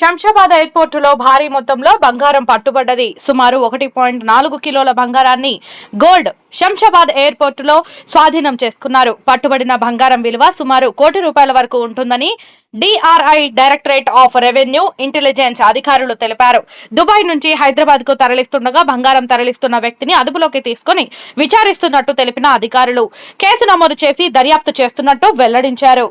శంషాబాద్ ఎయిర్పోర్టులో భారీ మొత్తంలో బంగారం పట్టుబడ్డది. సుమారు 1.4 కిలోల బంగారాన్ని గోల్డ్ శంషాబాద్ ఎయిర్పోర్టులో స్వాధీనం చేసుకున్నారు. పట్టుబడిన బంగారం విలువ సుమారు ₹1 కోటి వరకు ఉంటుందని DRI directorate of revenue intelligence అధికారులు తెలిపారు. దుబాయ్ నుంచి హైదరాబాద్ కు తరలిస్తుండగా బంగారం తరలిస్తున్న వ్యక్తిని అదుపులోకి తీసుకుని విచారిస్తున్నట్టు తెలిపిన అధికారులు కేసు నమోదు చేసి దర్యాప్తు చేస్తున్నట్టు వెల్లడించారు.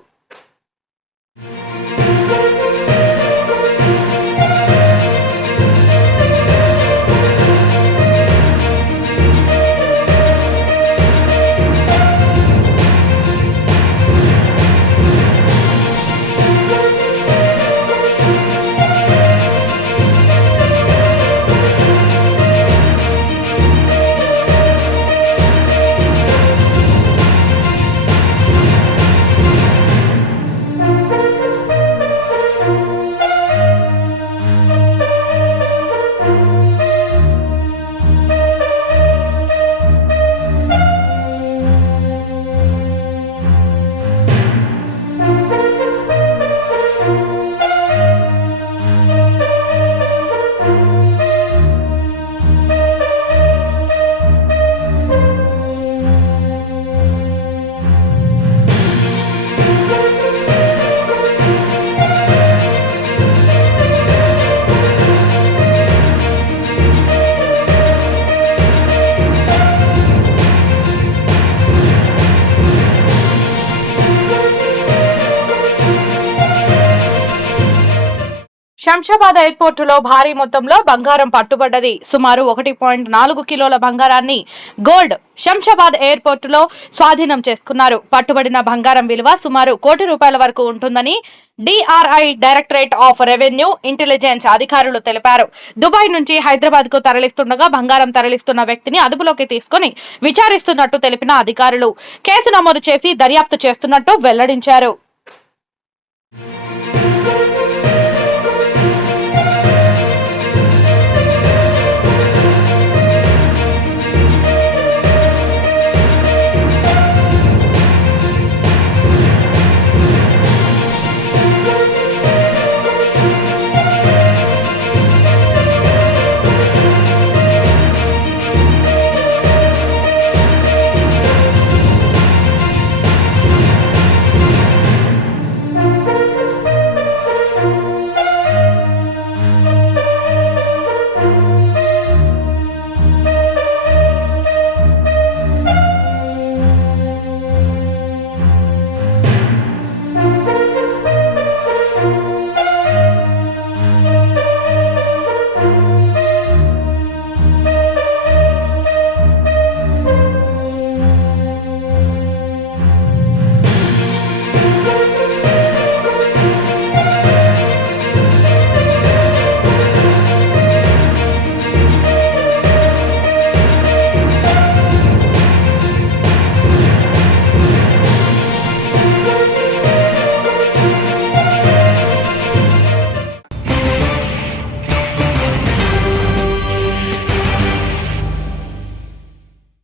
శంషాబాద్ ఎయిర్పోర్టులో భారీ మొత్తంలో బంగారం పట్టుబడ్డది. సుమారు 1.4 కిలోల బంగారాన్ని గోల్డ్ శంషాబాద్ ఎయిర్పోర్టులో స్వాధీనం చేసుకున్నారు. పట్టుబడిన బంగారం విలువ సుమారు ₹1 కోటి వరకు ఉంటుందని DRI directorate of revenue intelligence అధికారులు తెలిపారు. దుబాయ్ నుంచి హైదరాబాద్ కు తరలిస్తుండగా బంగారం తరలిస్తున్న వ్యక్తిని అదుపులోకి తీసుకుని విచారిస్తున్నట్టు తెలిపిన అధికారులు కేసు నమోదు చేసి దర్యాప్తు చేస్తున్నట్టు వెల్లడించారు.